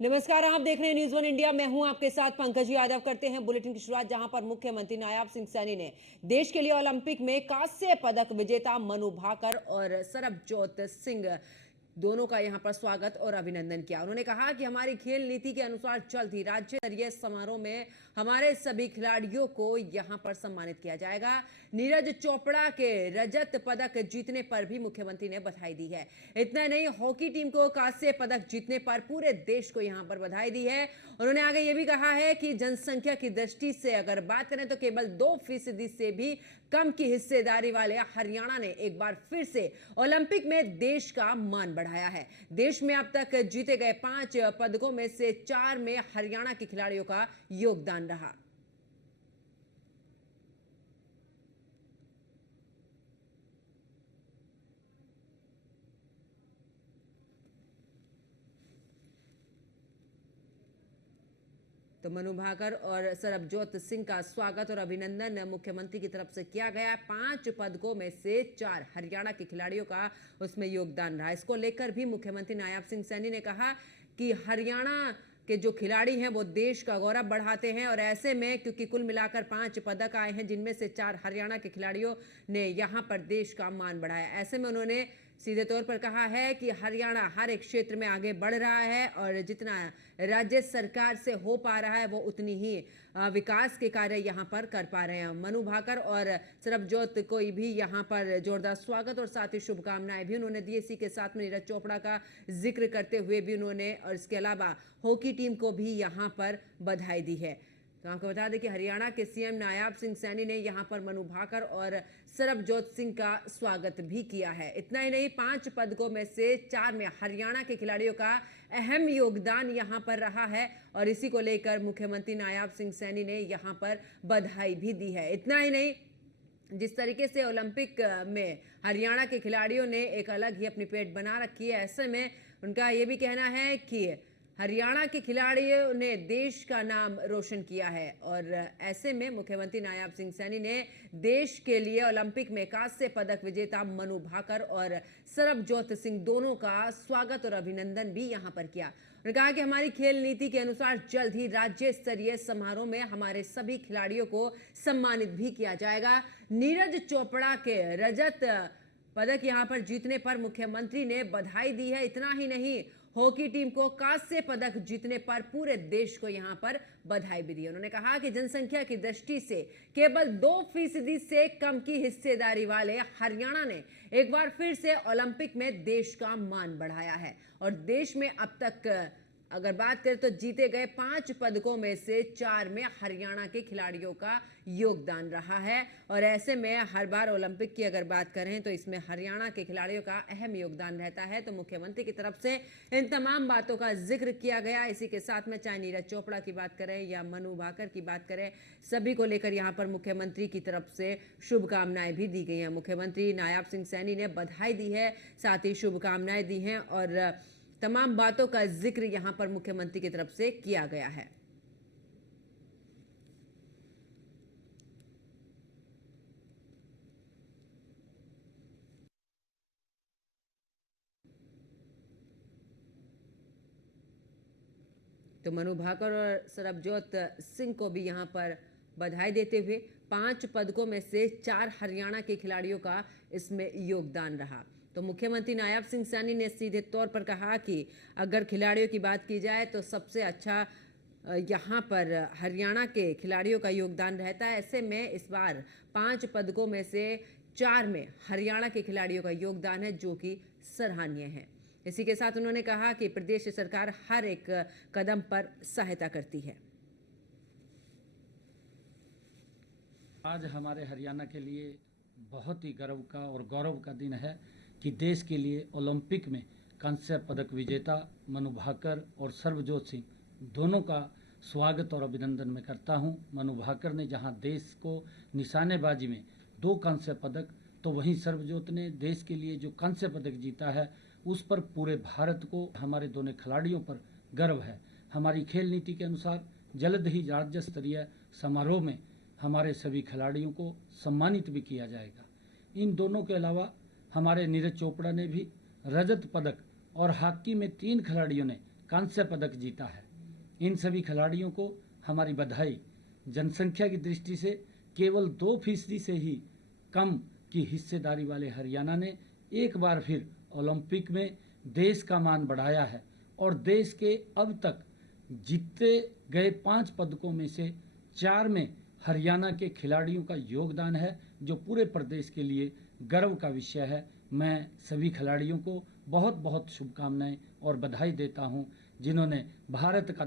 नमस्कार, आप देख रहे हैं न्यूज़ वन इंडिया। मैं हूं आपके साथ पंकज यादव। करते हैं बुलेटिन की शुरुआत, जहां पर मुख्यमंत्री नायाब सिंह सैनी ने देश के लिए ओलंपिक में कांस्य पदक विजेता मनु भाकर और सरबजोत सिंह दोनों का यहां पर स्वागत और अभिनंदन किया। उन्होंने कहा कि हमारी खेल नीति के अनुसार जल्द ही राज्य स्तरीय समारोह में हमारे सभी खिलाड़ियों को यहां पर सम्मानित किया जाएगा। नीरज चोपड़ा के रजत पदक जीतने पर भी मुख्यमंत्री ने बधाई दी है। इतना नहीं, हॉकी टीम को कांस्य पदक जीतने पर पूरे देश को यहां पर बधाई दी है। उन्होंने आगे यह भी कहा है कि जनसंख्या की दृष्टि से अगर बात करें तो केवल 2% से भी कम की हिस्सेदारी वाले हरियाणा ने एक बार फिर से ओलंपिक में देश का मान बढ़ाया है। देश में अब तक जीते गए 5 पदकों में से 4 में हरियाणा के खिलाड़ियों का योगदान रहा। तो मनु भाकर और सरबजोत सिंह का स्वागत और अभिनंदन मुख्यमंत्री की तरफ से किया गया। 5 पदकों में से 4 हरियाणा के खिलाड़ियों का उसमें योगदान रहा। इसको लेकर भी मुख्यमंत्री नायाब सिंह सैनी ने कहा कि हरियाणा के जो खिलाड़ी हैं वो देश का गौरव बढ़ाते हैं, और ऐसे में क्योंकि कुल मिलाकर 5 पदक आए हैं जिनमें से 4 हरियाणा के खिलाड़ियों ने यहाँ पर देश का मान बढ़ाया। ऐसे में उन्होंने सीधे तौर पर कहा है कि हरियाणा हर एक क्षेत्र में आगे बढ़ रहा है, और जितना राज्य सरकार से हो पा रहा है वो उतनी ही विकास के कार्य यहाँ पर कर पा रहे हैं। मनु भाकर और सरबजोत को भी यहाँ पर जोरदार स्वागत और साथ ही शुभकामनाएं भी उन्होंने दी। इसी के साथ में नीरज चोपड़ा का जिक्र करते हुए भी उन्होंने, और इसके अलावा हॉकी टीम को भी यहाँ पर बधाई दी है। तो आपको बता दें कि हरियाणा के सीएम नायाब सिंह सैनी ने यहां पर मनु भाकर और सरबजोत सिंह का स्वागत भी किया है। इतना ही नहीं, 5 पदकों में से 4 में हरियाणा के खिलाड़ियों का अहम योगदान यहां पर रहा है, और इसी को लेकर मुख्यमंत्री नायाब सिंह सैनी ने यहां पर बधाई भी दी है। इतना ही नहीं, जिस तरीके से ओलंपिक में हरियाणा के खिलाड़ियों ने एक अलग ही अपनी पेट बना रखी है, ऐसे में उनका ये भी कहना है कि हरियाणा के खिलाड़ियों ने देश का नाम रोशन किया है। और ऐसे में मुख्यमंत्री नायाब सिंह सैनी ने देश के लिए ओलंपिक में कांस्य पदक विजेता मनु भाकर और सरबजोत सिंह दोनों का स्वागत और अभिनंदन भी यहां पर किया। उन्होंने कहा कि हमारी खेल नीति के अनुसार जल्द ही राज्य स्तरीय समारोह में हमारे सभी खिलाड़ियों को सम्मानित भी किया जाएगा। नीरज चोपड़ा के रजत पदक यहां पर जीतने पर मुख्यमंत्री ने बधाई दी है। इतना ही नहीं, हॉकी टीम को कांस्य पदक जीतने पर पूरे देश को यहां पर बधाई भी दी। उन्होंने कहा कि जनसंख्या की दृष्टि से केवल 2% से कम की हिस्सेदारी वाले हरियाणा ने एक बार फिर से ओलंपिक में देश का मान बढ़ाया है, और देश में अब तक अगर बात करें तो जीते गए 5 पदकों में से 4 में हरियाणा के खिलाड़ियों का योगदान रहा है। और ऐसे में हर बार ओलंपिक की अगर बात करें तो इसमें हरियाणा के खिलाड़ियों का अहम योगदान रहता है। तो मुख्यमंत्री की तरफ से इन तमाम बातों का जिक्र किया गया। इसी के साथ में चाहे नीरज चोपड़ा की बात करें या मनु भाकर की बात करें, सभी को लेकर यहाँ पर मुख्यमंत्री की तरफ से शुभकामनाएं भी दी गई हैं। मुख्यमंत्री नायाब सिंह सैनी ने बधाई दी है, साथ ही शुभकामनाएं दी हैं, और तमाम बातों का जिक्र यहां पर मुख्यमंत्री की तरफ से किया गया है। तो मनु भाकर और सरबजोत सिंह को भी यहां पर बधाई देते हुए 5 पदकों में से 4 हरियाणा के खिलाड़ियों का इसमें योगदान रहा। तो मुख्यमंत्री नायाब सिंह सैनी ने सीधे तौर पर कहा कि अगर खिलाड़ियों की बात की जाए तो सबसे अच्छा यहाँ पर हरियाणा के खिलाड़ियों का योगदान रहता है। ऐसे में इस बार 5 पदकों में से 4 में हरियाणा के खिलाड़ियों का योगदान है, जो कि सराहनीय है। इसी के साथ उन्होंने कहा कि प्रदेश सरकार हर एक कदम पर सहायता करती है। आज हमारे हरियाणा के लिए बहुत ही गर्व का और गौरव का दिन है कि देश के लिए ओलंपिक में कांस्य पदक विजेता मनु भाकर और सरबजोत सिंह दोनों का स्वागत और अभिनंदन मैं करता हूं। मनु भाकर ने जहां देश को निशानेबाजी में 2 कांस्य पदक, तो वहीं सरबजोत ने देश के लिए जो कांस्य पदक जीता है उस पर पूरे भारत को, हमारे दोनों खिलाड़ियों पर गर्व है। हमारी खेल नीति के अनुसार जल्द ही राज्य स्तरीय समारोह में हमारे सभी खिलाड़ियों को सम्मानित भी किया जाएगा। इन दोनों के अलावा हमारे नीरज चोपड़ा ने भी रजत पदक, और हॉकी में 3 खिलाड़ियों ने कांस्य पदक जीता है। इन सभी खिलाड़ियों को हमारी बधाई। जनसंख्या की दृष्टि से केवल 2% से ही कम की हिस्सेदारी वाले हरियाणा ने एक बार फिर ओलंपिक में देश का मान बढ़ाया है और देश के अब तक जीते गए 5 पदकों में से 4 में हरियाणा के खिलाड़ियों का योगदान है, जो पूरे प्रदेश के लिए गर्व का विषय है। मैं सभी खिलाड़ियों को बहुत बहुत शुभकामनाएं और बधाई देता हूं, जिन्होंने भारत का